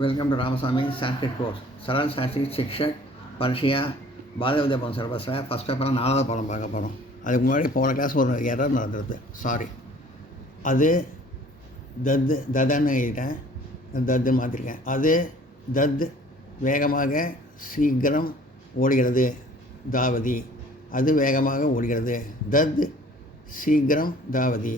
Welcome to Ramaswamy Sanskrit course सरल संस्कृत शिक्षक பரீட்சையா பாரதிய வித்யாபவன் சிலபஸில் ஃபஸ்ட் பேப்பரில் 4வது பாடம் பார்க்க போகிறோம். அதுக்கு முன்னாடி போன கிளாஸ் ஒரு எரர் நடந்துருது, சாரி. அது ததன்னு எழுதிட்டேன், தத்துன்னு மாற்றிருக்கேன். அது தத் வேகமாக சீக்கிரம் ஓடுகிறது தாவதி. அது வேகமாக ஓடுகிறது. தத் சீக்கிரம் தாவதி.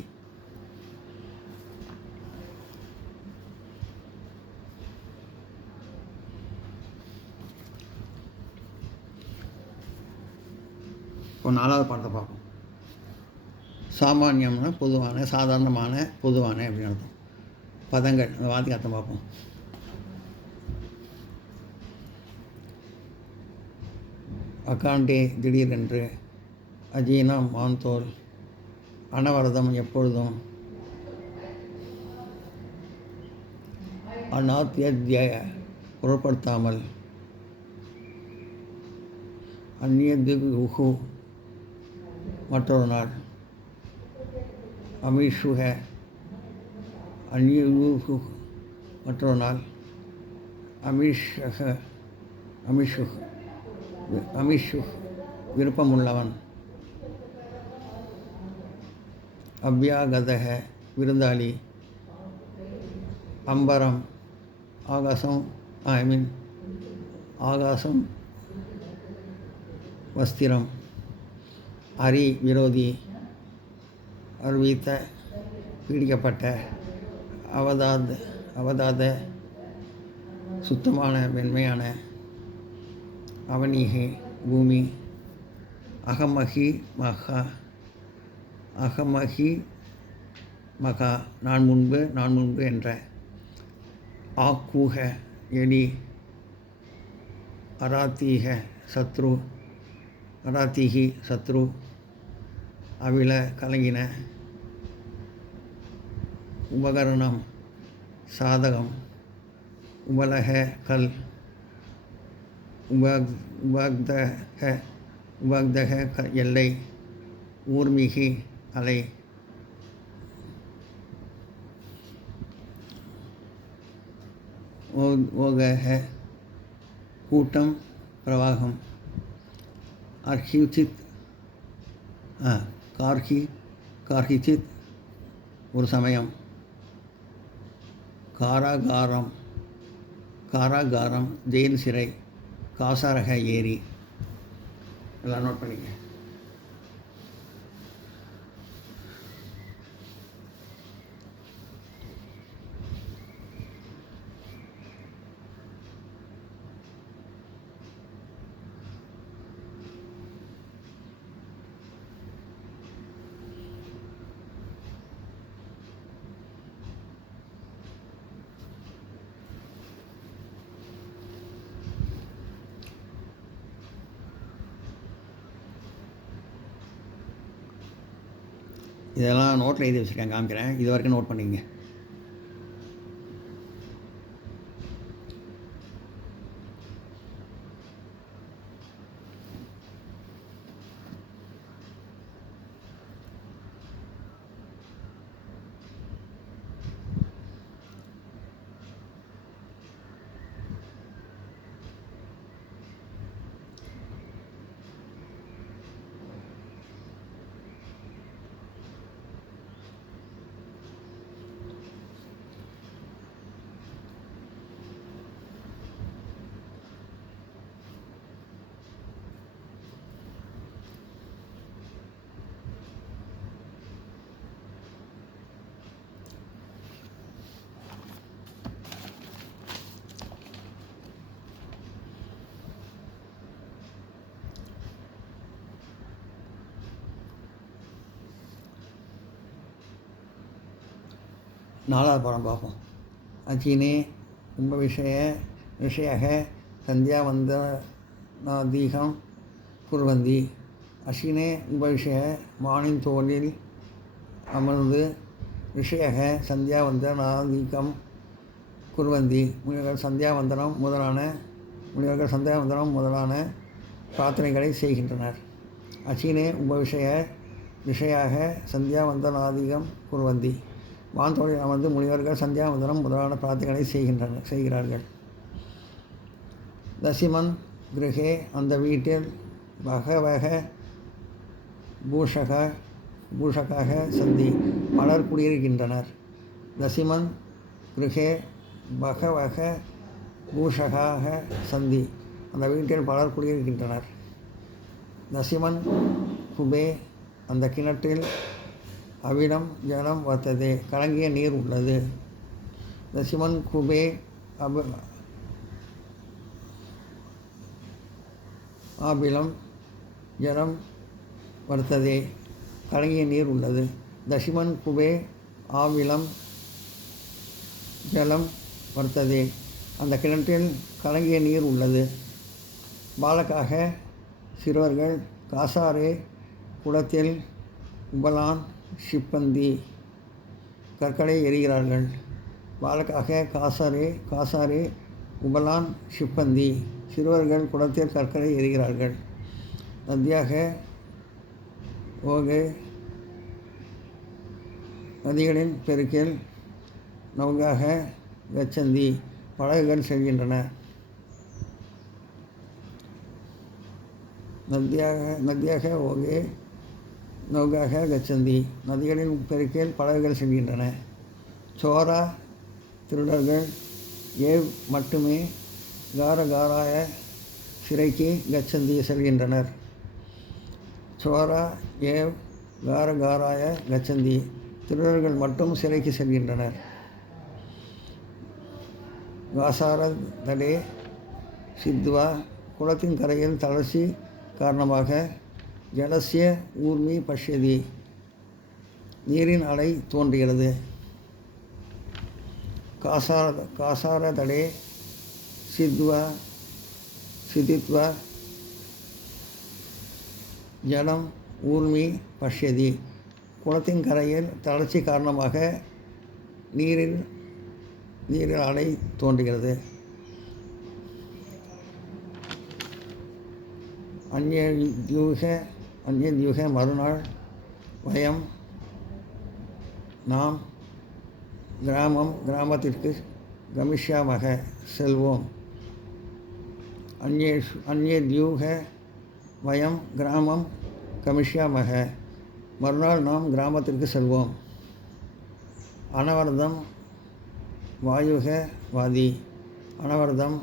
இப்போ 4வது பாடத்தை பார்ப்போம். சாமானியம்னா பொதுவான, சாதாரணமான, பொதுவான அப்படின்னு அர்த்தம். பதங்கள், அந்த வார்த்தைக்கு அர்த்தம் பார்ப்போம். அகாண்டே திடீரென்று, அஜீனம் மாந்தோல், அனவரதம் எப்பொழுதும், அநாத்தியத்ய பொருட்படுத்தாமல், அந்நியத்யுகு மற்றொரு நாள், அமிஷுக அந்நியு மற்றொரு நாள், அமிஷு விருப்பமுள்ளவன், அபியாகதக விருந்தாளி, அம்பரம் ஆகாசம், ஆகாசம் வஸ்திரம், அரி விரோதி, அறிவித்த பீடிக்கப்பட்ட, அவதாத சுத்தமான வெண்மையான, அவனீகி பூமி, அகமகி மகா நான் முன்பு என்ற, ஆக்கூக எலி, அராத்தீகி சத்ரு, அவில கலங்கின, உபகரணம் சாதகம், உபலக கல், உபக்தக எல்லை, ஊர்மிகி அலை, ஓகக கூட்டம் பிரவாகம், கார்ஹிச்சித் ஒரு சமயம், காராகாரம் ஜெயில் சிறை, காசாரக ஏரி. எல்லாம் நோட் பண்ணிக்க. இதெல்லாம் நோட்டில் எழுதி வச்சுருக்கேன், காமிக்கிறேன். இது வரைக்கும் நோட் பண்ணிக்கங்க. நாலாவது பாடம் பார்ப்போம். அச்சீனே விஷய சந்தியாவந்தனாதீகம் குர்வந்தி. அசினே உபவிஷய வானின் தோளில் அமர்ந்து, விஷய சந்தியாவந்தனாதீகம் குர்வந்தி முனிவர்கள் சந்தியாவந்தனம் முதலான பிரார்த்தனைகளை செய்கின்றனர். அச்சீனே உபவிஷய விஷயாக சந்தியாவந்தனாதிகம் குர்வந்தி. வான்தோளில் அமர்ந்து முனிவர்கள் சந்தியாவந்தனம் முதலான பிரார்த்தனைகளை செய்கிறார்கள். தசிமன் கிரகே, அந்த வீட்டில் பகவக பூஷகாக சந்தி, பலர் குடியிருக்கின்றனர். தசிமன் கிரகே பகவக பூஷகாக சந்தி, அந்த வீட்டில் பலர் குடியிருக்கின்றனர். தசிமன் குபே, அந்த கிணற்றில் அவிடம் ஜலம் வர்த்ததே, கலங்கிய நீர் உள்ளது. தசிமன் குபே ஆபிலம் ஜலம் வர்த்ததே, கலங்கிய நீர் உள்ளது. தசிமன் குபே ஆவிலம் ஜலம் வர்த்ததே, அந்த கிணற்றில் கலங்கிய நீர் உள்ளது. பாலக்காக சிறுவர்கள் காசாரே, குளத்தில் உபலான் ஷிப்பந்தி, கற்களை எறிகிறார்கள். பாலக்காக காசாரே உபலான் ஷிப்பந்தி, சிறுவர்கள் குளத்தில் கற்களை எறிகிறார்கள். நதியாக ஓகே, நதிகளின் பெருக்கில் நௌகாக கச்சந்தி, படகுகள் செல்கின்றன. நதியாக ஓகே நௌகாக கச்சந்தி, நதிகளின் பெருக்கில் படகுகள் செல்கின்றன. சோரா, திருடர்கள் ஏவ் மட்டுமே காராய சிறைக்கு கச்சந்தி, செல்கின்றனர். சோரா ஏவ் காராய கச்சந்தி, திருடர்கள் மட்டும் சிறைக்கு செல்கின்றனர். காசார தடே சித்வா, குளத்தின் கரையில் தளர்ச்சி காரணமாக ஜலசிய ஊர்மி பஷ்யதி, நீரின் அலை தோன்றுகிறது. காசார தடே சிதித்வா ஜலம் ஊர்மி பஷ்யதி, குளத்தின் கரையில் தளர்ச்சி காரணமாக நீரில் அலை தோன்றுகிறது. அந்நிய மறுநாள் வயம் நாம் கிராமத்திற்கு கமிஷ்யாமக செல்வோம். அந்நிய வயம் கிராமம் கமிஷ்யாமக, மறுநாள் நாம் கிராமத்திற்கு செல்வோம். அனவர்தம் வாயுக வாதி, அனவர்தம்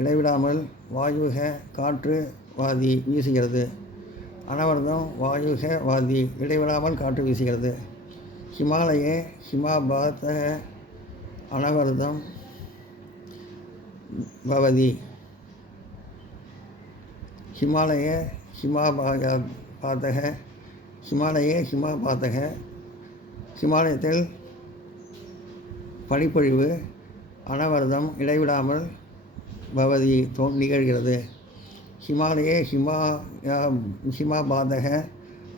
இடைவிடாமல், வாயுக காற்று, வாதி வீசுகிறது. அனவர்தம் வாயுக வாதி, இடைவிடாமல் காற்று வீசுகிறது. ஹிமாலயே ஹிமாபாத அனவர்தம் பவதி, ஹிமாலயே ஹிமாபாதக, ஹிமாலயத்தில் பனிப்பொழிவு, அனவர்தம் இடைவிடாமல், பவதி நிகழ்கிறது. ஹிமாலயே ஹிமாபாதக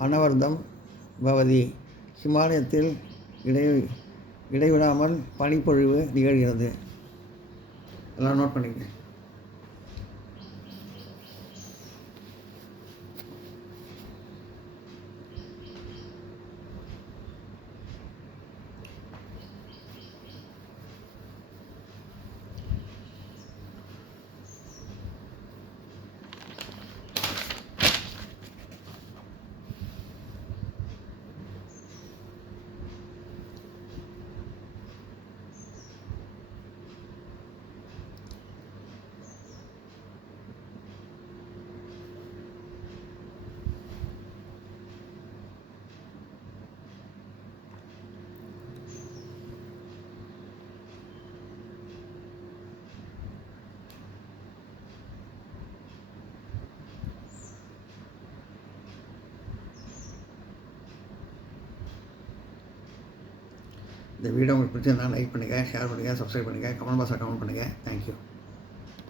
அனவர்தம் பவதி, ஹிமாலயத்தில் இடைவிடாமல் பனிப்பொழிவு நிகழ்கிறது. எல்லாம் நோட் பண்ணிக்க. இந்த வீடியோ உங்களுக்கு பிடிச்சிருந்தா லைக் பண்ணுங்கள், ஷேர் பண்ணுங்கள், சப்ஸ்கிரைப் பண்ணுங்கள், கமெண்ட் பாக்ஸில் கமெண்ட் பண்ணுங்கள். தேங்க்யூ.